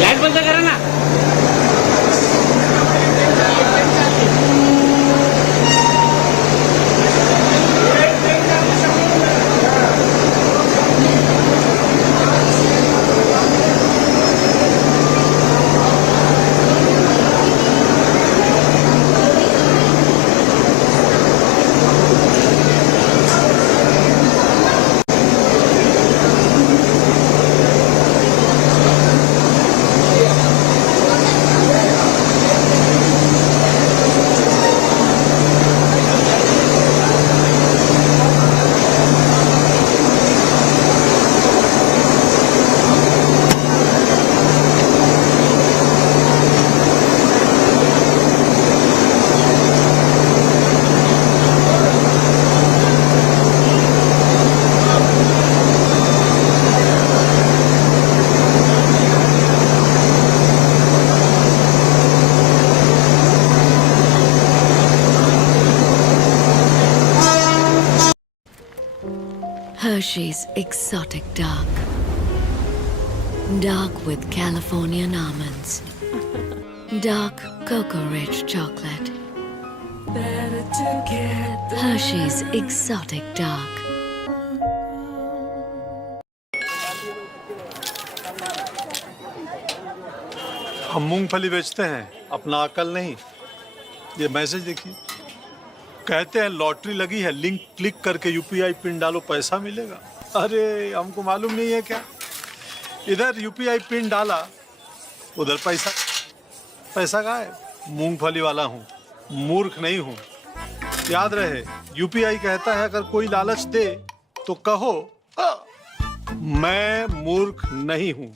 Light बंद करा ना. Hershey's Exotic Dark. Dark with Californian almonds. Dark cocoa-rich chocolate. Hershey's Exotic Dark. हम मूंगफली बेचते हैं, अपना अकल नहीं। ये मैसेज देखिए, कहते हैं लॉटरी लगी है, लिंक क्लिक करके यूपीआई पिन डालो पैसा मिलेगा। अरे हमको मालूम नहीं है क्या? इधर यूपीआई पिन डाला, उधर पैसा गायब। मूंगफली वाला हूँ, मूर्ख नहीं हूँ। याद रहे, यूपीआई कहता है अगर कोई लालच दे तो कहो मैं मूर्ख नहीं हूँ।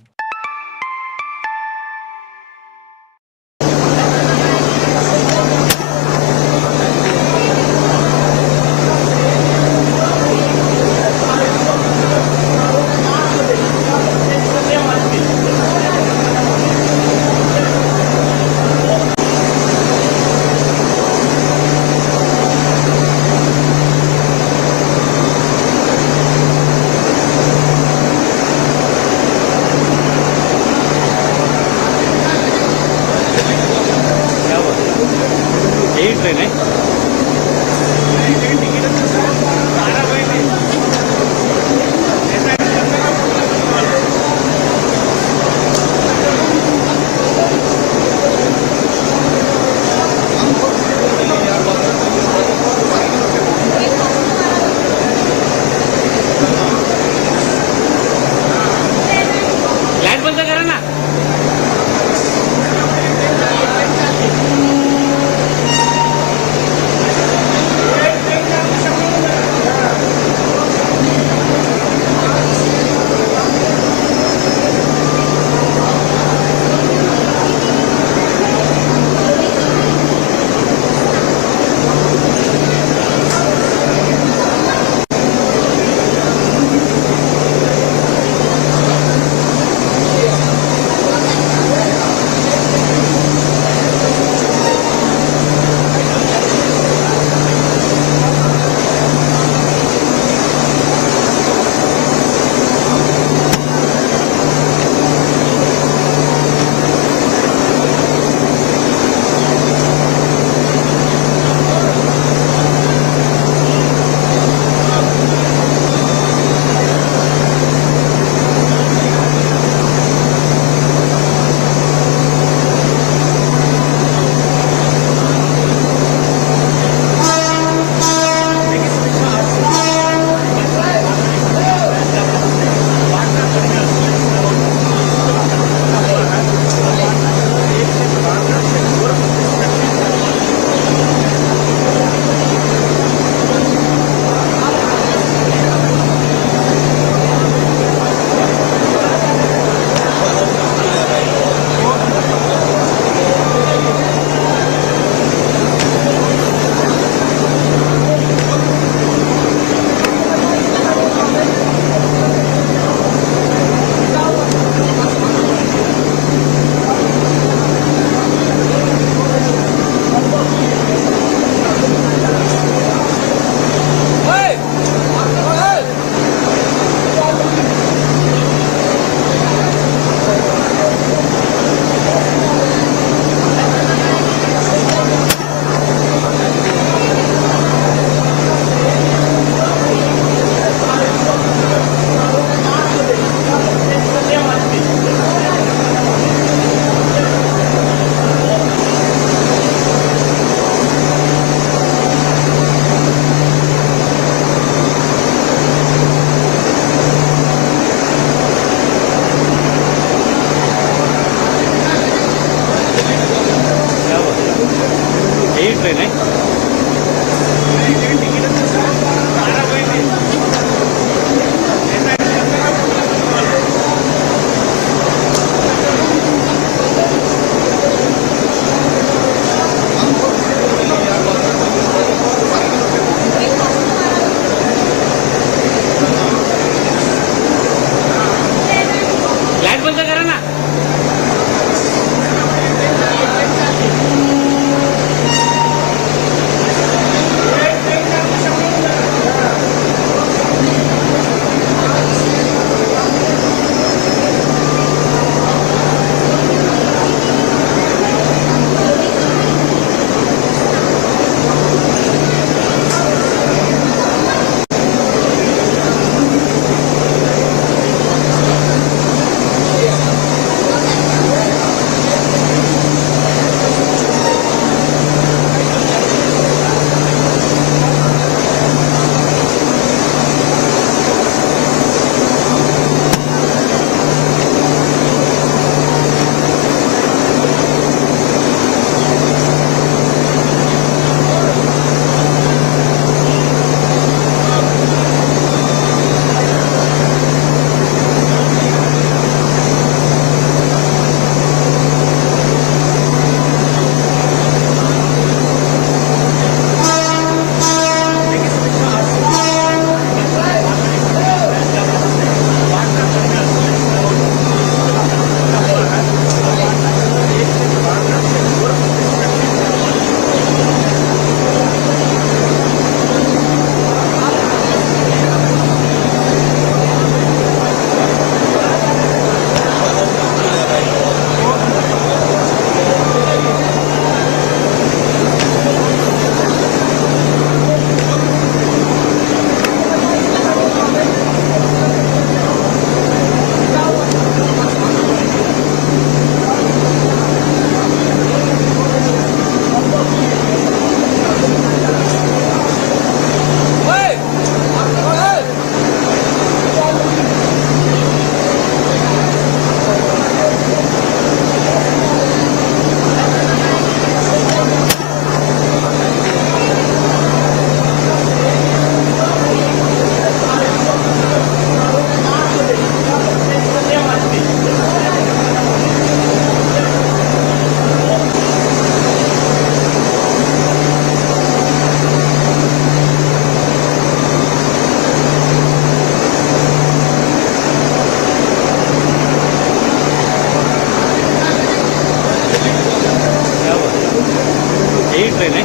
ट्रेन आहे.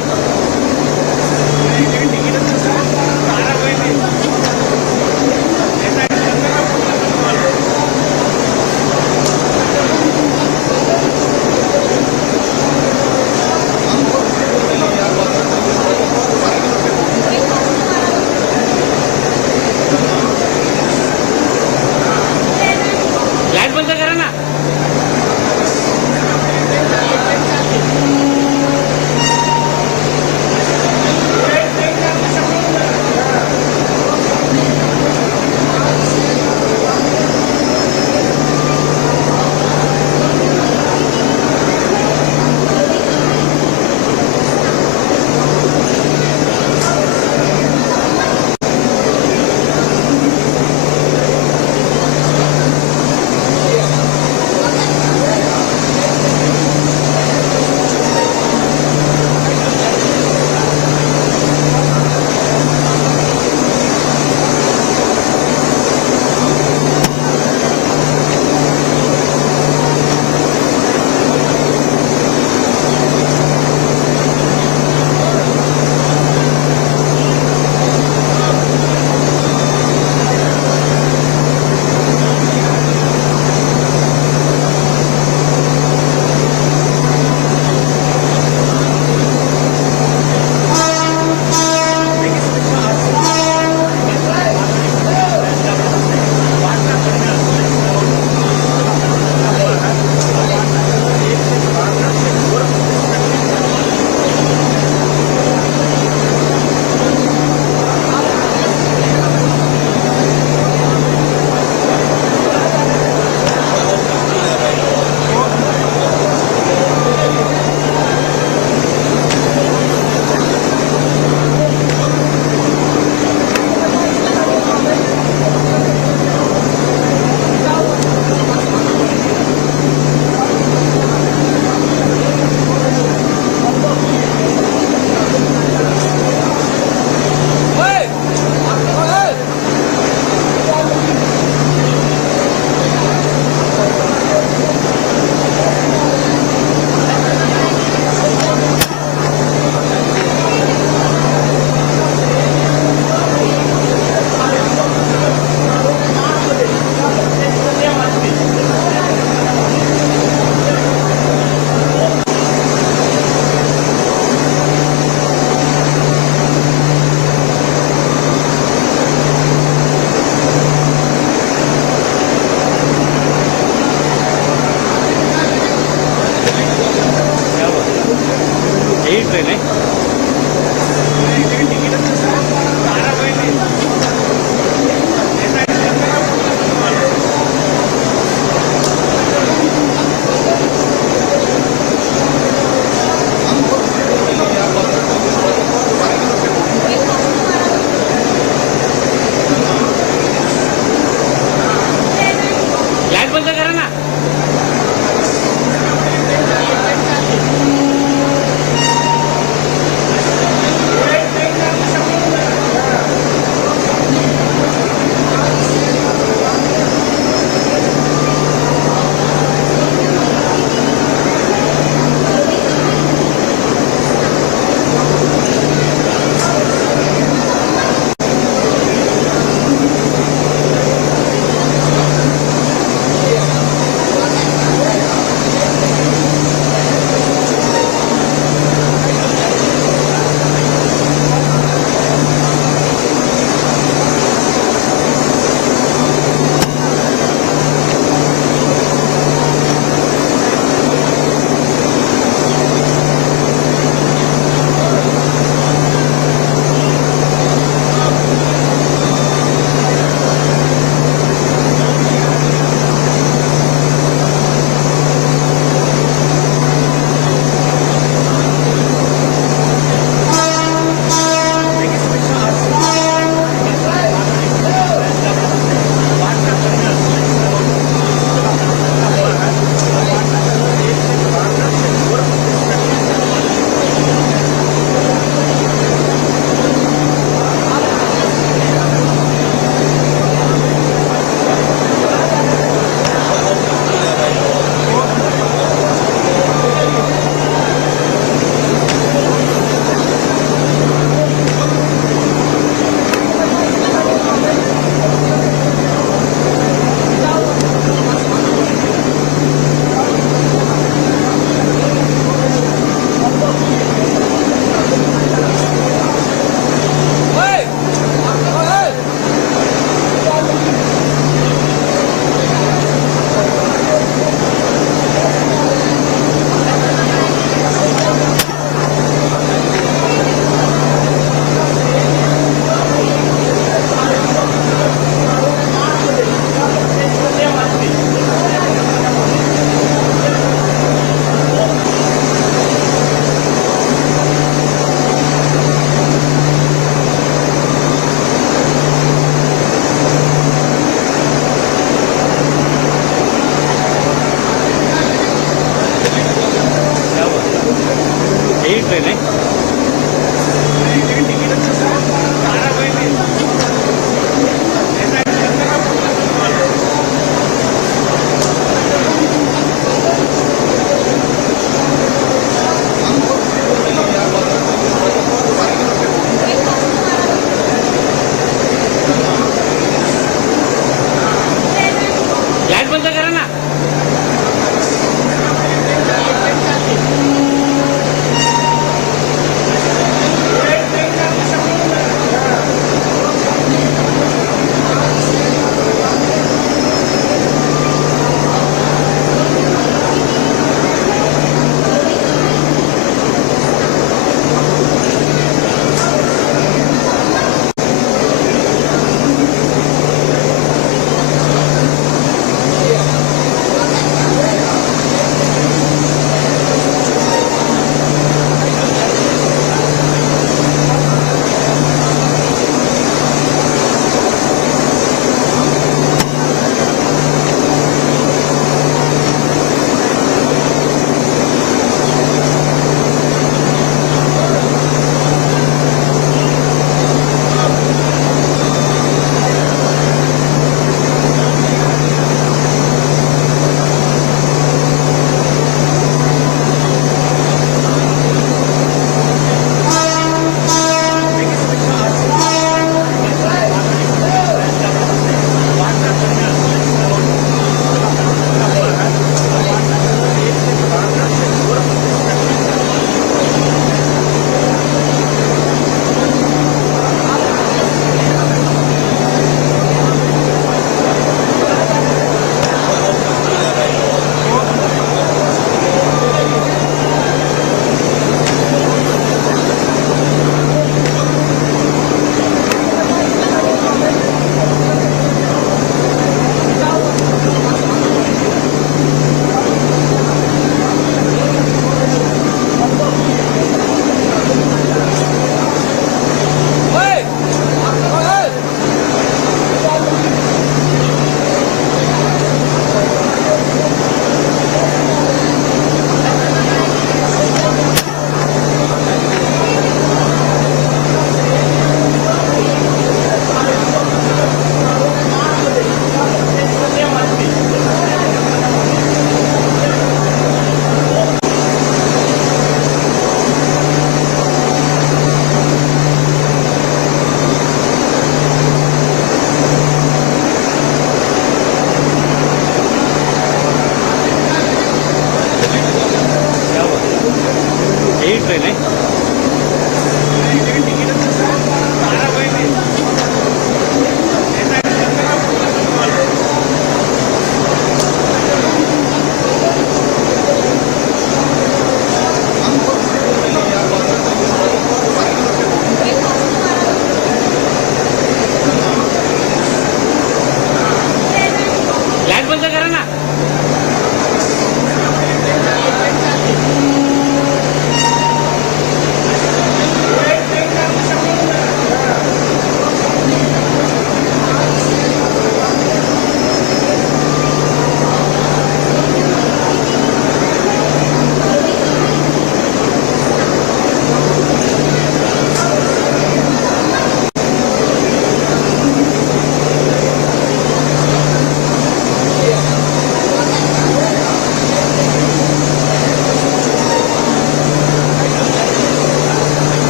लाईट बंद करा ना. ट्रेन आहे. लाईट बंद करा ना.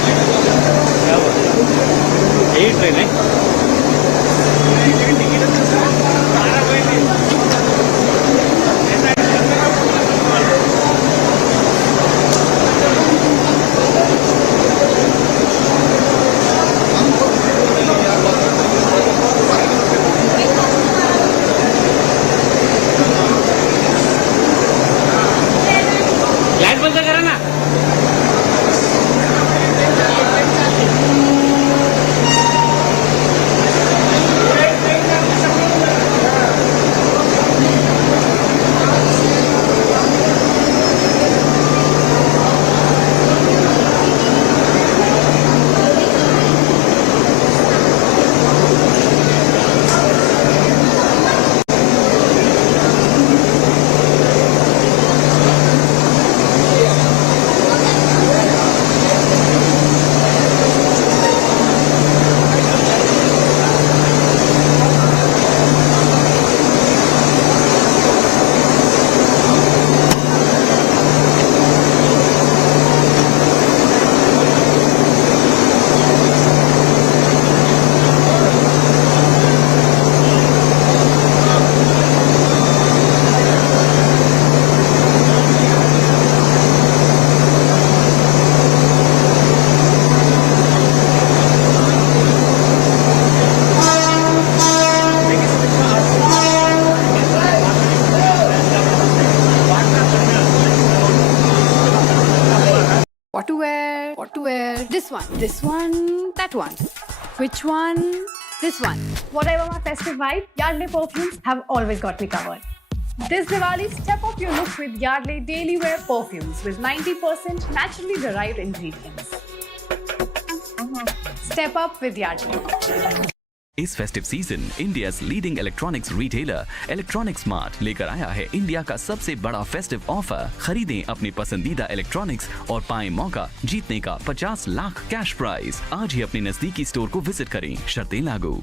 क्या हुआ? यही ट्रेन है? लाइट बंद करा ना. What to wear? What to wear? This one, that one. Which one? This one. Whatever my festive vibe, Yardley perfumes have always got me covered. This Diwali, step up your look with Yardley Daily Wear perfumes with 90% naturally derived ingredients. Step up with Yardley. इस festive season India leading electronics retailer electronic smart लेकर आया है India का सबसे बड़ा festive offer. खरीदें अपनी पसंदीदा इलेक्ट्रॉनिक्स और पाएं मौका जीतने का 50 लाख कैश प्राइज। आज ही अपने नजदीकी स्टोर को विजिट करें, शर्तें लागू।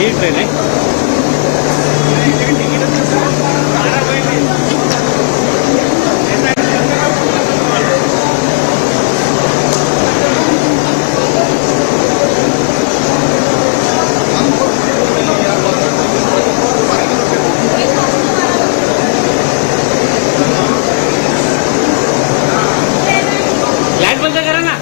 यही ट्रेन है? लाइट बंद करा ना.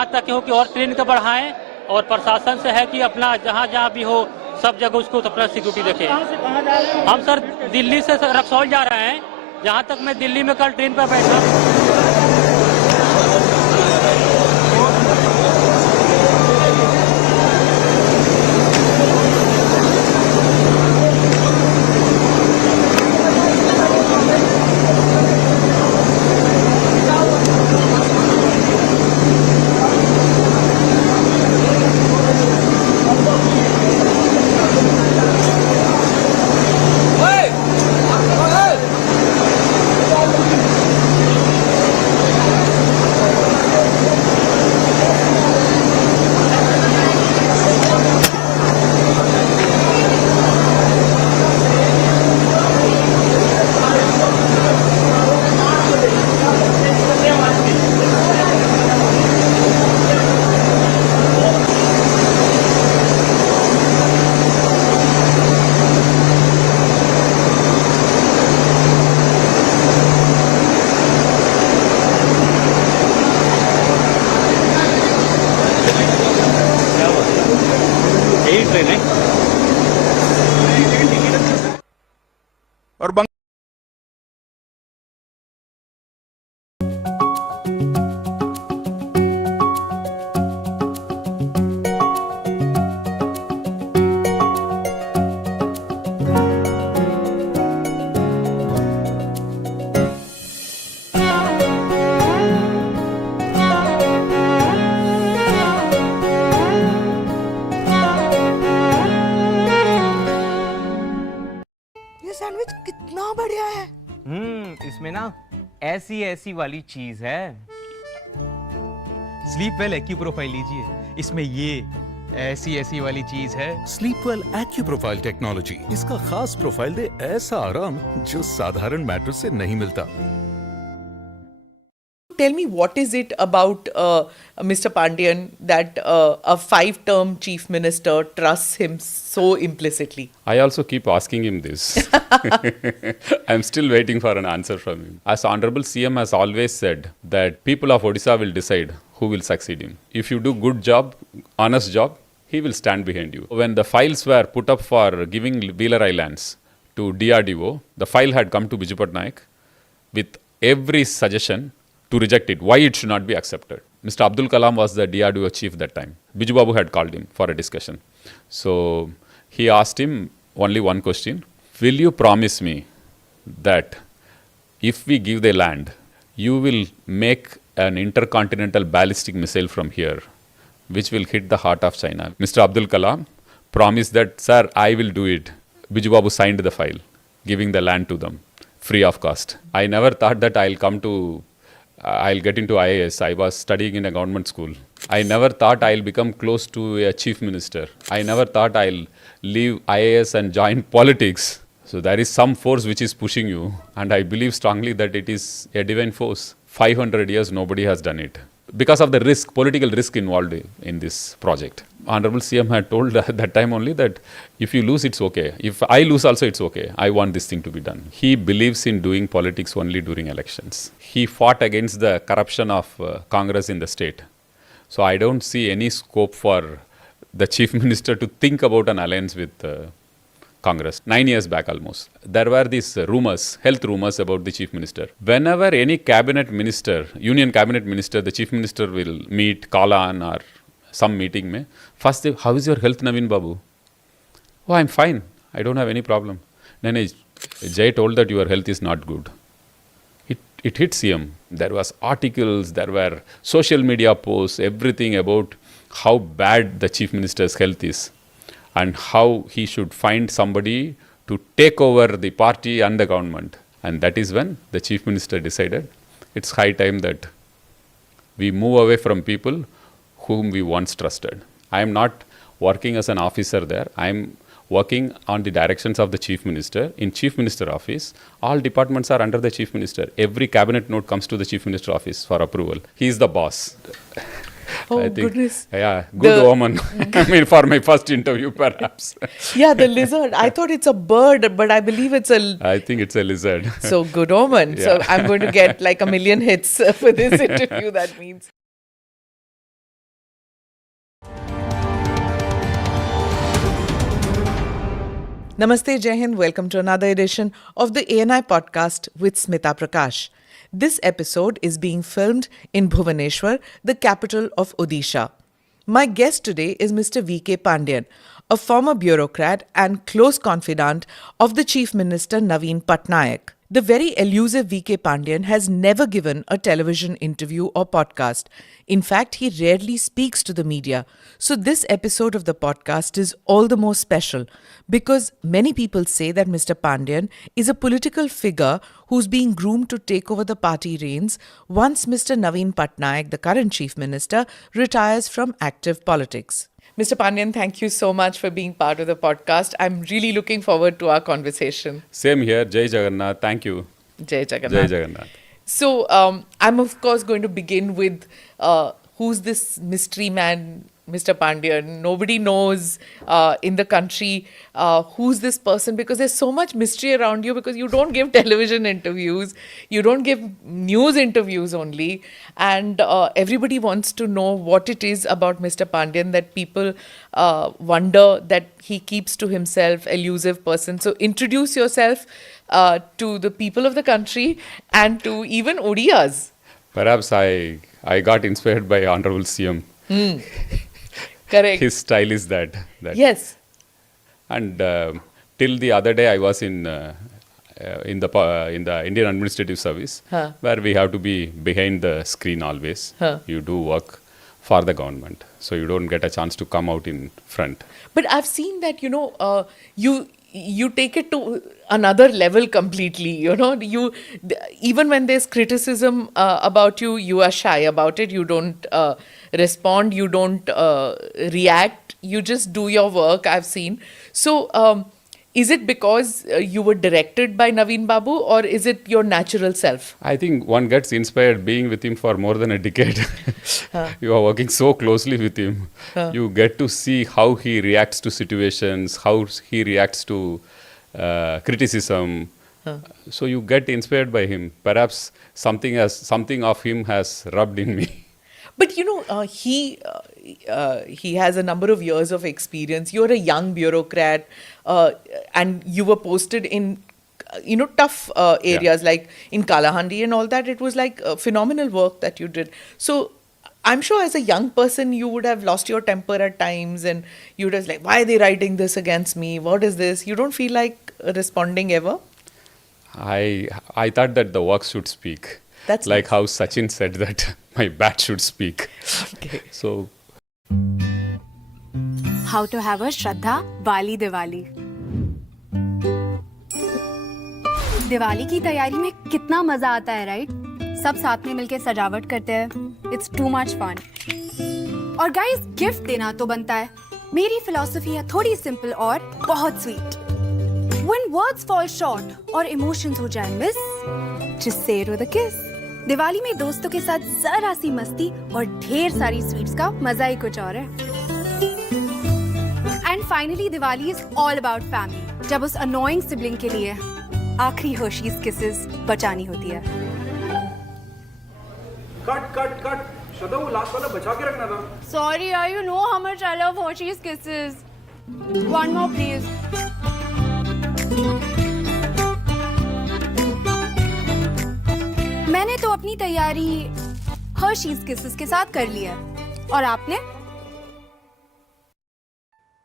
यहाँ तक हो कि और ट्रेन को बढ़ाएं और प्रशासन से है कि अपना जहाँ जहाँ भी हो सब जगह उसको अपना सिक्योरिटी रखें। हम सर दिल्ली से रक्सौल जा रहे हैं। जहाँ तक मैं दिल्ली में कल ट्रेन पर बैठा। यही ट्रेन है। और ये सैंडविच कितना बढ़िया है। इसमें ना ऐसी ऐसी वाली चीज है। स्लीप वेल एक्यू प्रोफाइल लीजिए, इसमें ये ऐसी ऐसी वाली चीज है। स्लीपवेल एक्यू प्रोफाइल टेक्नोलॉजी, इसका खास प्रोफाइल दे ऐसा आराम जो साधारण मैट्रेस से नहीं मिलता। Tell me, what is it about Mr. Pandian that a 5-term chief minister trusts him so implicitly? I also keep asking him this. I'm still waiting for an answer from him. As Honorable CM has always said that people of Odisha will decide who will succeed him. If you do good job, honest job, he will stand behind you. When the files were put up for giving Wheeler Islands to DRDO, the file had come to Biju Patnaik with every suggestion to reject it, why it should not be accepted. Mr. Abdul Kalam was the DRDO chief that time. Biju Babu had called him for a discussion. So he asked him only one question: will you promise me that if we give the land, you will make an intercontinental ballistic missile from here, which will hit the heart of China? Mr. Abdul Kalam promised that, sir, I will do it. Biju Babu signed the file, giving the land to them, free of cost. I never thought that I'll get into IAS. I was studying in a government school. I never thought I'll become close to a chief minister. I never thought I'll leave IAS and join politics. So there is some force which is pushing you, and I believe strongly that it is a divine force. 500 years nobody has done it because of the risk, political risk involved in this project. Honorable CM had told at that time only that if you lose, it's okay. If I lose also, it's okay. I want this thing to be done. He believes in doing politics only during elections. He fought against the corruption of Congress in the state. So I don't see any scope for the chief minister to think about an alliance with Congress. 9 years back almost, there were these rumors, health rumors about the chief minister. Whenever any cabinet minister, union cabinet minister, the chief minister will meet, call on or some meeting mein, first they, how is your health, Naveen Babu? Oh, I'm fine. I don't have any problem. Then Jay told that your health is not good. It hit CM. There was articles, there were social media posts, everything about how bad the chief minister's health is and how he should find somebody to take over the party and the government. And that is when the chief minister decided it's high time that we move away from people whom we once trusted. I am not working as an officer there. I am working on the directions of the chief minister. In chief minister office, all departments are under the chief minister. Every cabinet note comes to the chief minister office for approval. He is the boss. Oh, goodness. Yeah, good omen. I mean, for my first interview, perhaps. Yeah, the lizard. I thought it's a bird, but I believe it's a... I think it's a lizard. So, good omen. Yeah. So, I'm going to get like 1 million hits for this interview, that means. Namaste, Jai Hind. Welcome to another edition of the ANI podcast with Smita Prakash. This episode is being filmed in Bhubaneswar, the capital of Odisha. My guest today is Mr. VK Pandian, a former bureaucrat and close confidant of the Chief Minister Naveen Patnaik. The very elusive VK Pandian has never given a television interview or podcast. In fact, he rarely speaks to the media. So this episode of the podcast is all the more special because many people say that Mr. Pandian is a political figure who's being groomed to take over the party reins once Mr. Naveen Patnaik, the current Chief Minister, retires from active politics. Mr. Pandian, thank you so much for being part of the podcast. I'm really looking forward to our conversation. Same here. Jai Jagannath. Thank you. Jai Jagannath. Jai Jagannath. So, I'm of course going to begin with who's this mystery man, Mr. Pandian. Nobody knows in the country who's this person because there's so much mystery around you because you don't give television interviews, you don't give news interviews only, and everybody wants to know what it is about Mr. Pandian that people wonder that he keeps to himself, elusive person. So introduce yourself to the people of the country and to even Odiyas. Perhaps I got inspired by Honorable CM. Correct. His style is that. Yes. And till the other day, I was in the Indian Administrative Service, where we have to be behind the screen always. You do work for the government, so you don't get a chance to come out in front. But I've seen that you take it to another level completely. You even when there's criticism about you, you are shy about it. You don't respond. You don't react. You just do your work. I've seen. So, is it because you were directed by Naveen Babu, or is it your natural self? I think one gets inspired being with him for more than a decade. You are working so closely with him. You get to see how he reacts to situations, how he reacts to criticism. So you get inspired by him. Perhaps something of him has rubbed in me. But he has a number of years of experience. You're a young bureaucrat, and you were posted in tough areas like in Kalahandi and all that. It was like phenomenal work that you did. So I'm sure as a young person you would have lost your temper at times, and you would have like, why are they writing this against me? What is this? You don't feel like responding ever? I thought that the work should speak. That's like nice. how Sachin said that my bat should speak. Okay. So How to have a Shraddha Wali Diwali. Diwali की तैयारी में कितना मजा आता है, right? सब साथ में मिलके सजावट करते हैं. It's too much fun. और गाइस, गिफ्ट देना तो बनता है. मेरी फिलॉसफी है थोड़ी सिंपल और बहुत sweet. When words fall short और इमोशंस हो जाए miss, just say it with a kiss. Diwali में दोस्तों के साथ जरा सी मस्ती और ढेर सारी स्वीट्स का मजा ही कुछ और है. And finally Diwali is all about family. जब उस अनोइंग सिबलिंग के लिए आखिरी हर्शीज किसेस बचानी होती है. कट श्रद्धा, वो लास्ट वाला बचा के रखना था. सॉरी यार, you know how much I love Hershey's kisses. One more please. मैंने तो अपनी तैयारी हर्शीज किसेस के साथ कर लिया. और आपने?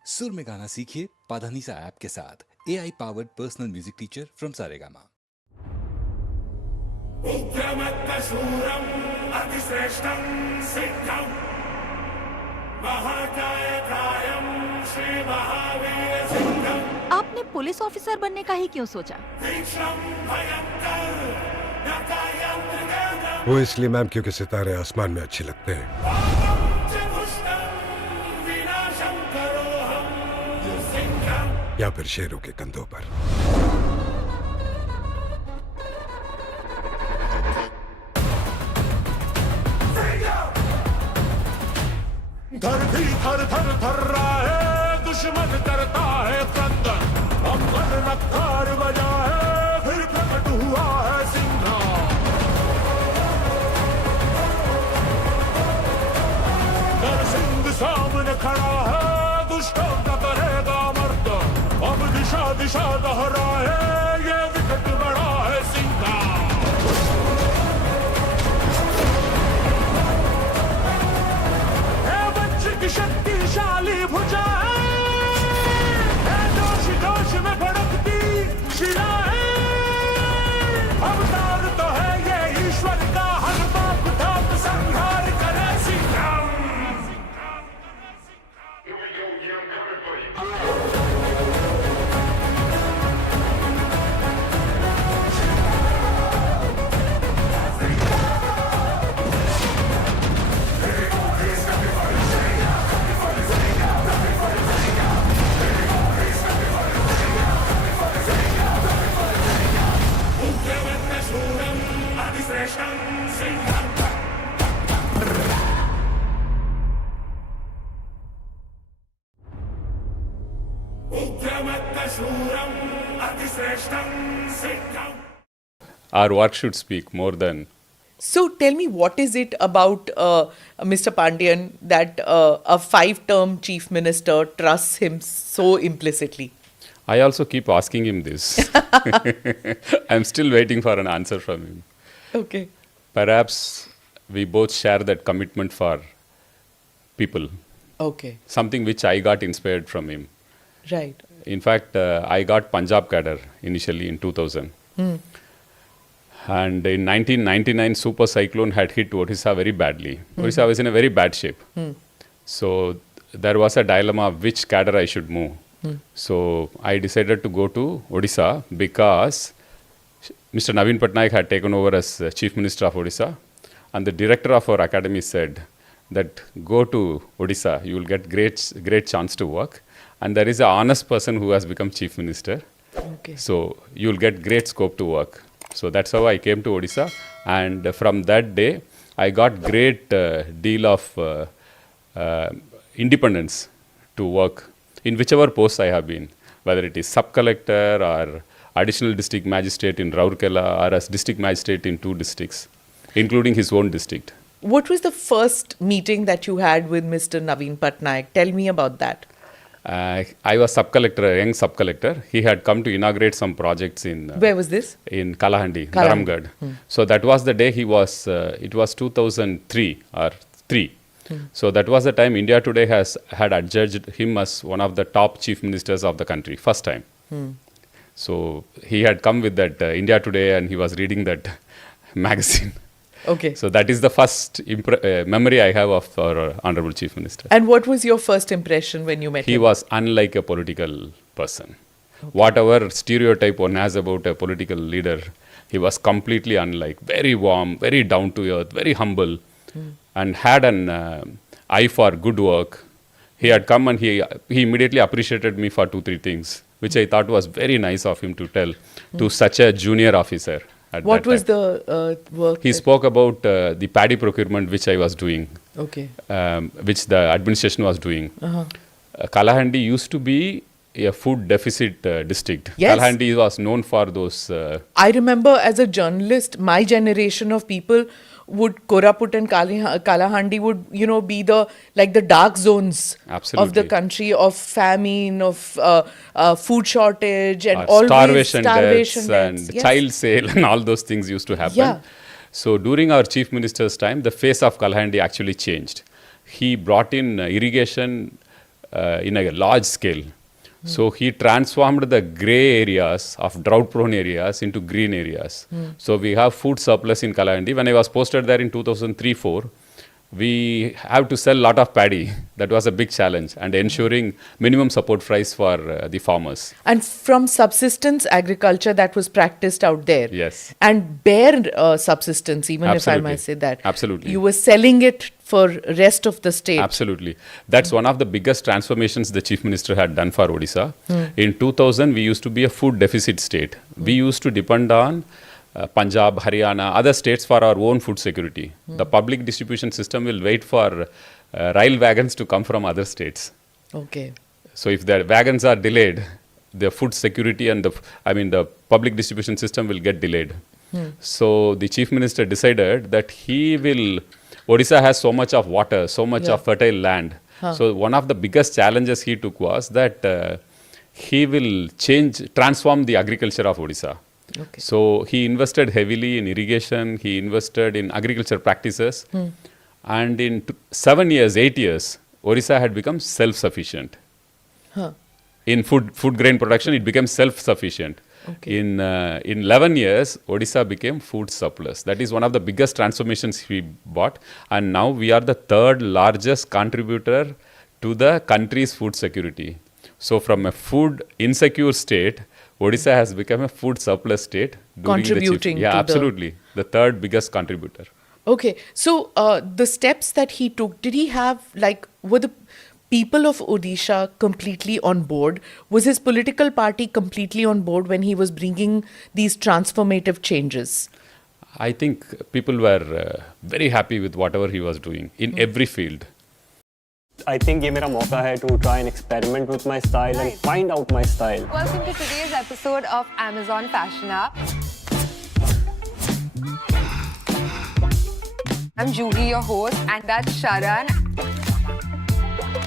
सुर में गाना सीखिए पाधानीसा ऐप के साथ. AI powered personal music teacher from Saregama. आपने पुलिस ऑफिसर बनने का ही क्यों सोचा? वो इसलिए मैम क्योंकि सितारे आसमान में अच्छे लगते हैं. या फिर शेरों के कंधों पर. धरती थर थर थर रहा है, दुश्मन करता है क्रंदन. अंबर नक्कार बजा है, फिर प्रकट हुआ है सिंघम. नरसिंह सामने खड़ा है, दुष्टों का करेगा मर्द. अब दिशा हमेशा दोहराए ये विकट बड़ा है सिंह का। की शक्तिशाली भुजा है जोश जोश में भड़कती शिला है। अवतार तो है ये ईश्वर का, हर पाप ताप संहार करे Singh. Our work should speak more than. So tell me, what is it about Mr. Pandian that a 5-term chief minister trusts him so implicitly? I also keep asking him this. I'm still waiting for an answer from him. Okay. Perhaps we both share that commitment for people. Okay. Something which I got inspired from him. Right. In fact, I got Punjab cadre initially in 2000. And in 1999, super cyclone had hit Odisha very badly. Odisha was in a very bad shape. So there was a dilemma which cadre I should move. So I decided to go to Odisha because Mr. Naveen Patnaik had taken over as Chief Minister of Odisha. And the director of our academy said that go to Odisha, you will get great chance to work. And there is an honest person who has become Chief Minister. Okay. So you will get great scope to work. So that's how I came to Odisha, and from that day I got great deal of independence to work in whichever post I have been, whether it is sub-collector or additional district magistrate in Rourkela or as district magistrate in 2 districts, including his own district. What was the first meeting that you had with Mr. Naveen Patnaik? Tell me about that. I was sub-collector, a young sub-collector. He had come to inaugurate some projects in... Where was this? In Kalahandi, Dharamgarh. So that was the day he was, it was 2003 or 3. So that was the time India Today had adjudged him as one of the top chief ministers of the country, first time. So he had come with that India Today and he was reading that magazine. Okay. So that is the first memory I have of our Honorable Chief Minister. And what was your first impression when you met him? He was unlike a political person. Okay. Whatever stereotype one has about a political leader, he was completely unlike. Very warm, very down to earth, very humble, and had an eye for good work. He had come and he immediately appreciated me for 2-3 things, which I thought was very nice of him to tell to such a junior officer. What was the work? He spoke about the paddy procurement which I was doing, okay, which the administration was doing. Kalahandi used to be a food deficit district. Yes. Kalahandi was known for those... I remember as a journalist, my generation of people would, Koraput and Kalahandi would, be the dark zones of the country, of famine, of food shortage and always starvation deaths and child sale and all those things used to happen. Yeah. So during our Chief Minister's time, the face of Kalahandi actually changed. He brought in irrigation in a large scale. So he transformed the grey areas of drought-prone areas into green areas. So we have food surplus in Kalahandi. When I was posted there in 2003-04, we have to sell a lot of paddy. That was a big challenge, and ensuring minimum support price for the farmers. And from subsistence agriculture that was practiced out there. Yes. And bare subsistence, even Absolutely. if I might say that. Absolutely. You were selling it for rest of the state. Absolutely. That's one of the biggest transformations the Chief Minister had done for Odisha. In 2000, we used to be a food deficit state. We used to depend on Punjab, Haryana, other states for our own food security. The public distribution system will wait for rail wagons to come from other states. Okay. So if the wagons are delayed, the food security and the public distribution system will get delayed. So the Chief Minister decided that Odisha has so much of water, so much of fertile land. So one of the biggest challenges he took was that he will transform the agriculture of Odisha. Okay. So he invested heavily in irrigation, he invested in agriculture practices, and in 7 years, 8 years, Odisha had become self-sufficient. Huh. In food grain production, it became self-sufficient. Okay. In 11 years, Odisha became food surplus. That is one of the biggest transformations we brought. And now we are the third largest contributor to the country's food security. So from a food insecure state, Odisha has become a food surplus state. Contributing Yeah, to absolutely. The third biggest contributor. Okay, so the steps that he took, did he have, like, were the people of Odisha completely on board? Was his political party completely on board when he was bringing these transformative changes? I think people were very happy with whatever he was doing in every field. I think ये मेरा मौका है to try and experiment with my style and find out my style. Welcome to today's episode of Amazon Fashion App. I'm Juhi, your host, and that's Sharan.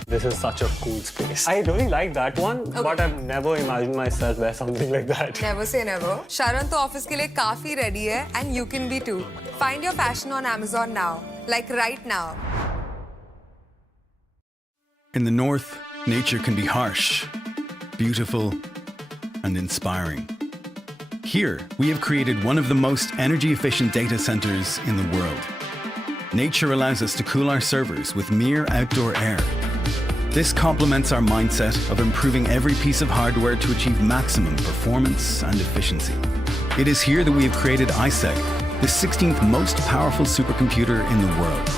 This is such a cool space. I really like that one, but I've never imagined myself wear something like that. Never say never. Sharan तो office के लिए काफी ready है, and you can be too. Find your fashion on Amazon now, like right now. In the north, nature can be harsh, beautiful, and inspiring. Here, we have created one of the most energy-efficient data centers in the world. Nature allows us to cool our servers with mere outdoor air. This complements our mindset of improving every piece of hardware to achieve maximum performance and efficiency. It is here that we have created ISEG, the 16th most powerful supercomputer in the world.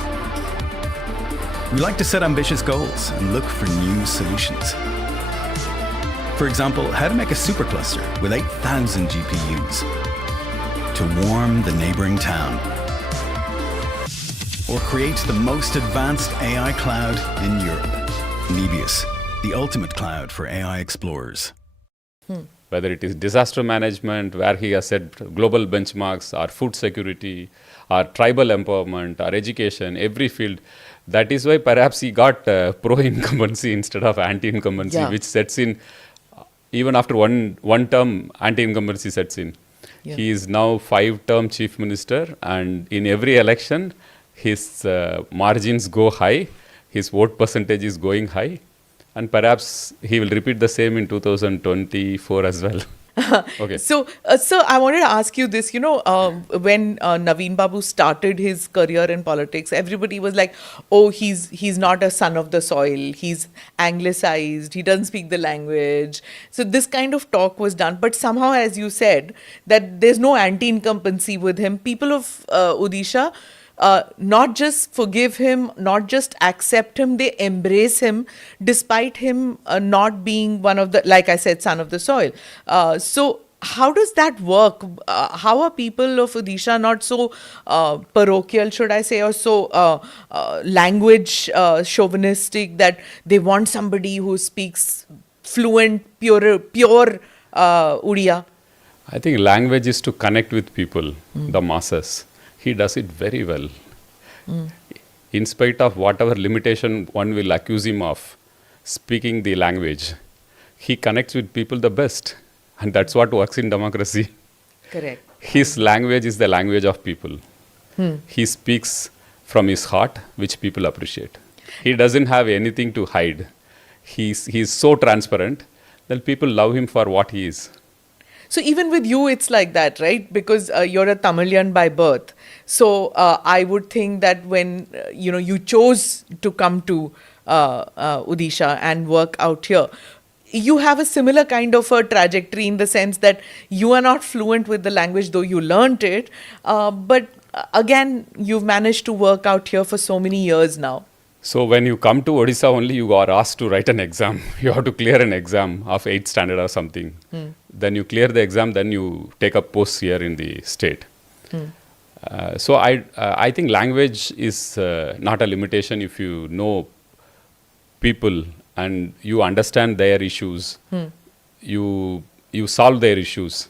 We like to set ambitious goals and look for new solutions. For example, how to make a supercluster with 8,000 GPUs to warm the neighboring town. Or create the most advanced AI cloud in Europe. Nebius, the ultimate cloud for AI explorers. Whether it is disaster management, where he has set global benchmarks, or food security, or tribal empowerment, or education, every field. That is why perhaps he got pro-incumbency instead of anti-incumbency, which sets in, even after one term, anti-incumbency sets in. Yeah. He is now 5-term chief minister, and in every election, his margins go high, his vote percentage is going high, and perhaps he will repeat the same in 2024 as well. Okay. So, sir, I wanted to ask you this. You know, when Naveen Babu started his career in politics, everybody was like, "Oh, he's not a son of the soil. He's anglicized. He doesn't speak the language." So this kind of talk was done. But somehow, as you said, that there's no anti-incumbency with him. People of Odisha not just forgive him, not just accept him, they embrace him despite him not being one of the, like I said, son of the soil. So how does that work? How are people of Odisha not so parochial, should I say, or so language chauvinistic that they want somebody who speaks fluent, pure Odia? I think language is to connect with people, the masses. He does it very well. In spite of whatever limitation one will accuse him of speaking the language, he connects with people the best. And that's what works in democracy. Correct. His language is the language of people. He speaks from his heart, which people appreciate. He doesn't have anything to hide. He's so transparent that people love him for what he is. So even with you, it's like that, right? Because you're a Tamilian by birth. So I would think that when you chose to come to Odisha and work out here, you have a similar kind of a trajectory in the sense that you are not fluent with the language, though you learnt it. But again, you've managed to work out here for so many years now. So when you come to Odisha only, you are asked to write an exam. You have to clear an exam of 8th standard or something. Then you clear the exam, then you take up posts here in the state. So I think language is not a limitation if you know people and you understand their issues. You solve their issues.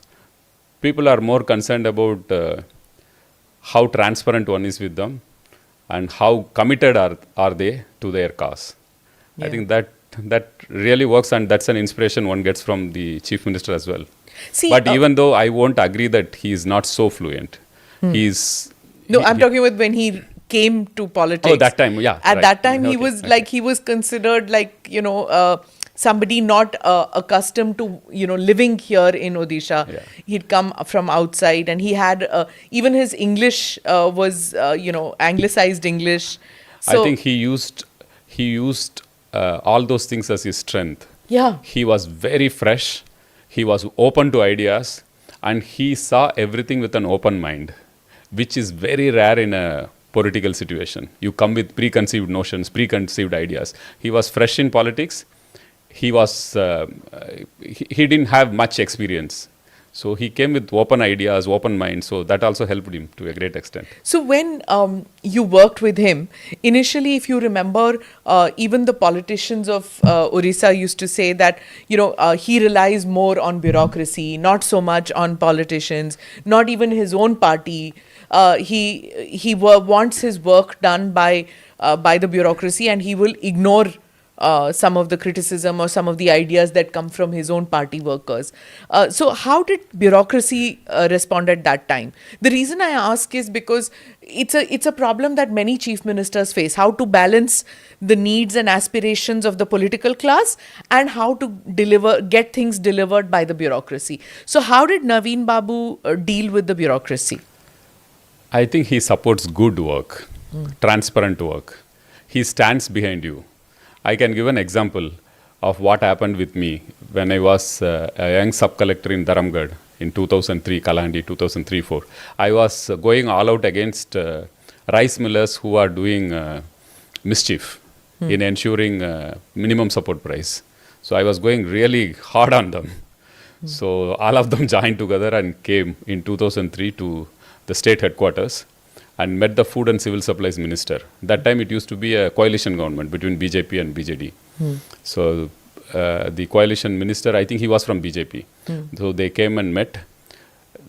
People are more concerned about how transparent one is with them and how committed are they to their cause. I think that really works, and that's an inspiration one gets from the chief minister as well. See, but even though I won't agree that he is not so fluent, he's... No, I'm talking about when he came to politics. Oh, that time, yeah. At right. that time, he Okay, was okay. like, he was considered like, somebody not accustomed to, living here in Odisha. Yeah. He'd come from outside, and he had, even his English was, anglicized English. So, I think he used all those things as his strength. Yeah. He was very fresh, he was open to ideas, and he saw everything with an open mind, which is very rare in a political situation. You come with preconceived notions, preconceived ideas. He was fresh in politics. He was he didn't have much experience, so he came with open ideas, open mind. So that also helped him to a great extent. So when you worked with him, initially, if you remember, even the politicians of Odisha used to say that, he relies more on bureaucracy, not so much on politicians, not even his own party. He wants his work done by the bureaucracy, and he will ignore some of the criticism or some of the ideas that come from his own party workers. So how did bureaucracy respond at that time? The reason I ask is because it's a problem that many chief ministers face, how to balance the needs and aspirations of the political class and how to get things delivered by the bureaucracy. So how did Naveen Babu deal with the bureaucracy? I think he supports good work, transparent work. He stands behind you. I can give an example of what happened with me when I was a young sub-collector in Dharamgarh in 2003, Kalahandi 2003-04. I was going all out against rice millers who are doing mischief in ensuring minimum support price. So I was going really hard on them. So all of them joined together and came in 2003 to the state headquarters and met the Food and Civil Supplies Minister. That time it used to be a coalition government between BJP and BJD. So the coalition minister, I think he was from BJP. So they came and met.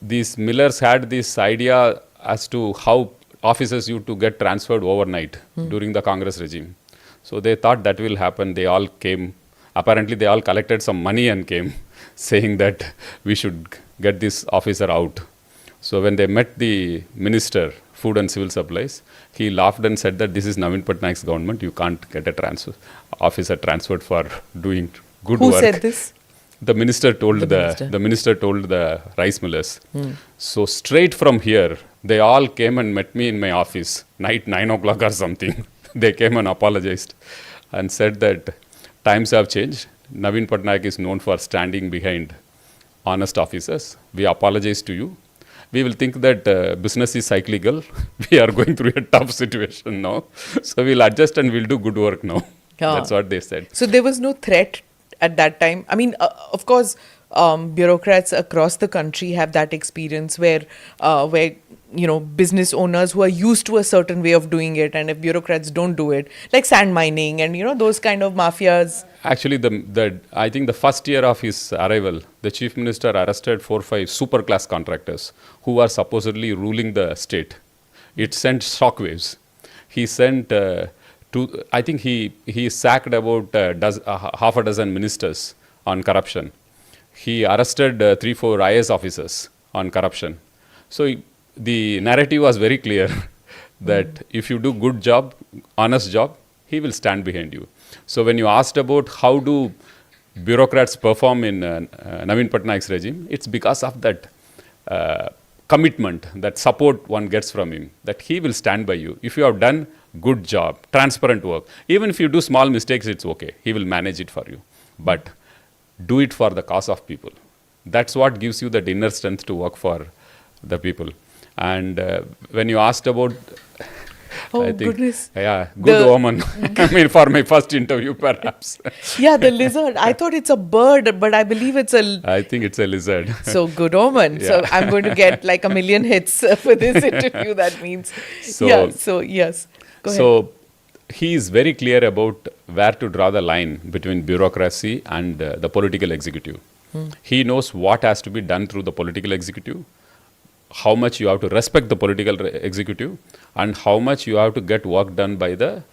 These millers had this idea as to how officers used to get transferred overnight during the Congress regime. So they thought that will happen. They all came. Apparently they all collected some money and came saying that we should get this officer out. So when they met the minister, Food and Civil Supplies, he laughed and said that this is Naveen Patnaik's government. You can't get a officer transferred for doing good work. Who said this? The minister told the minister told the rice millers. So straight from here, they all came and met me in my office, night 9 o'clock or something. They came and apologized and said that times have changed. Naveen Patnaik is known for standing behind honest officers. We apologize to you. We will think that business is cyclical. We are going through a tough situation now. So we'll adjust and we'll do good work now. Yeah. That's what they said. So there was no threat at that time. I mean, of course, bureaucrats across the country have that experience where business owners who are used to a certain way of doing it, and if bureaucrats don't do it, like sand mining and those kind of mafias. Actually, I think the first year of his arrival, the chief minister arrested 4-5 super class contractors who are supposedly ruling the state. It sent shockwaves. He sent I think he sacked about half a dozen ministers on corruption. He arrested 3-4 IS officers on corruption. So the narrative was very clear that if you do good job, honest job, he will stand behind you. So when you asked about how do bureaucrats perform in Naveen Patnaik's regime, it's because of that commitment, that support one gets from him, that he will stand by you. If you have done good job, transparent work, even if you do small mistakes, it's okay. He will manage it for you. But do it for the cause of people. That's what gives you that inner strength to work for the people. And when you asked about, oh, I think, goodness. Yeah, good woman. I mean, for my first interview, perhaps. Yeah, the lizard. I thought it's a bird, but I believe it's I think it's a lizard. So, good omen. Yeah. So, I'm going to get like 1 million hits for this interview, that means. So yes. Go ahead. So, he is very clear about where to draw the line between bureaucracy and the political executive. He knows what has to be done through the political executive, how much you have to respect the political executive, and how much you have to get work done by the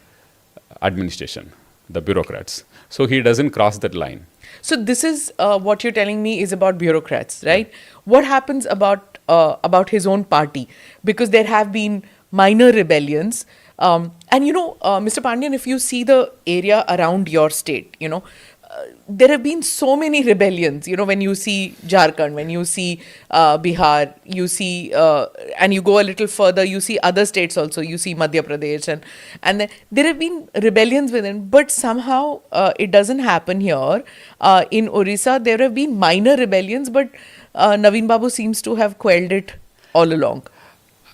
administration. the bureaucrats. So he doesn't cross that line. So this is what you're telling me is about bureaucrats, right? What happens about his own party? Because there have been minor rebellions. And Mr. Pandian, if you see the area around your state, there have been so many rebellions. When you see Jharkhand, when you see Bihar, you see, and you go a little further, you see other states also. You see Madhya Pradesh, and then there have been rebellions within. But somehow it doesn't happen here. In Odisha, there have been minor rebellions, but Naveen Babu seems to have quelled it all along.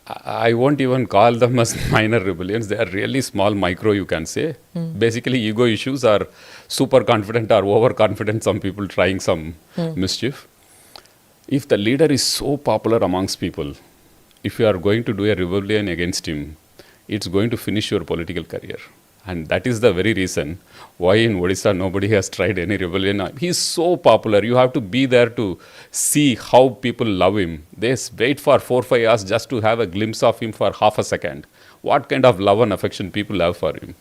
I won't even call them as minor rebellions. They are really small, micro, you can say. Basically, ego issues are super confident or overconfident, some people trying some mischief. If the leader is so popular amongst people, if you are going to do a rebellion against him, it's going to finish your political career. And that is the very reason why in Odisha nobody has tried any rebellion. He's so popular. You have to be there to see how people love him. They wait for 4-5 hours just to have a glimpse of him for half a second. What kind of love and affection people have for him.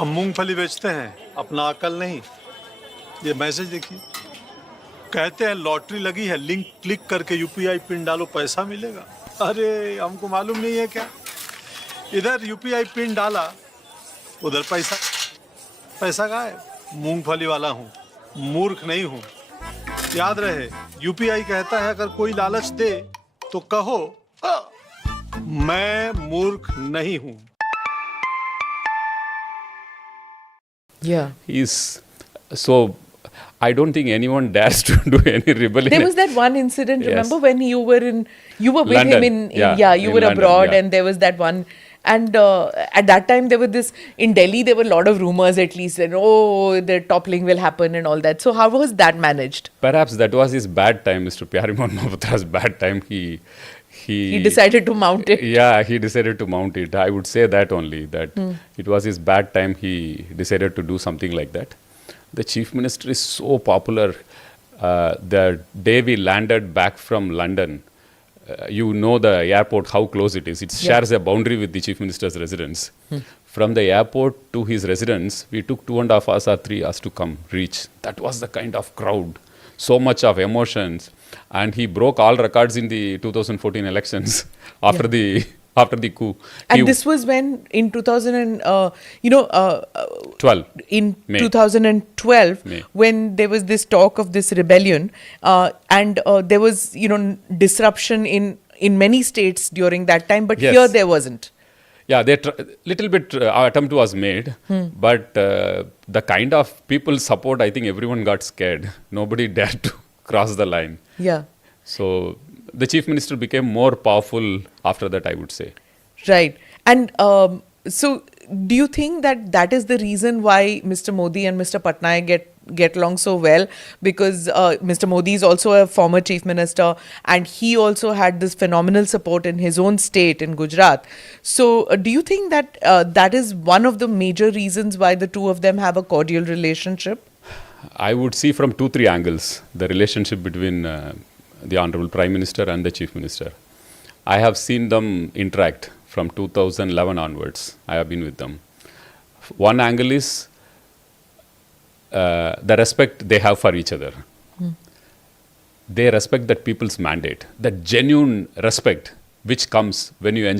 हम मूंगफली बेचते हैं, अपना अकल नहीं। ये message देखिए, कहते हैं लॉटरी लगी है, लिंक क्लिक करके यूपीआई पिन डालो पैसा मिलेगा। अरे हमको मालूम नहीं है क्या? इधर यूपीआई पिन डाला, उधर पैसा गायब। मूंगफली वाला हूँ, मूर्ख नहीं हूँ। याद रहे, यूपीआई कहता है अगर कोई लालच दे तो कहो मैं मूर्ख नहीं हूँ। Yeah. So I don't think anyone dares to do any rebellion. There was that one incident, Yes. remember when you were with London. him you in were London, abroad, yeah. and there was that one. And at that time, there were in Delhi, there were a lot of rumors at least, and the toppling will happen and all that. So how was that managed? Perhaps that was his bad time, Mr. Pyarimohan Mohaptra's bad time. He decided to mount it. Yeah, he decided to mount it. I would say that only, that it was his bad time. He decided to do something like that. The chief minister is so popular. The day we landed back from London, the airport, how close it is. It shares a boundary with the chief minister's residence. From the airport to his residence, we took 2.5 hours or 3 hours to reach. That was the kind of crowd. So much of emotions. And he broke all records in the 2014 elections after the coup. And this was when in 2012. In May. 2012, May. when there was this talk of this rebellion, and there was disruption in many states during that time, but Yes. here there wasn't. Yeah, little bit attempt was made, but the kind of people support, I think everyone got scared. Nobody dared to cross the line. Yeah. So the chief minister became more powerful after that, I would say. Right. And so do you think that is the reason why Mr. Modi and Mr. Patnaik get along so well? Because Mr. Modi is also a former chief minister, and he also had this phenomenal support in his own state in Gujarat. So do you think that that is one of the major reasons why the two of them have a cordial relationship? I would see from 2-3 angles the relationship between the Honorable Prime Minister and the Chief Minister. I have seen them interact from 2011 onwards. I have been with them. One angle is the respect they have for each other. They respect that people's mandate, that genuine respect which comes when you enjoy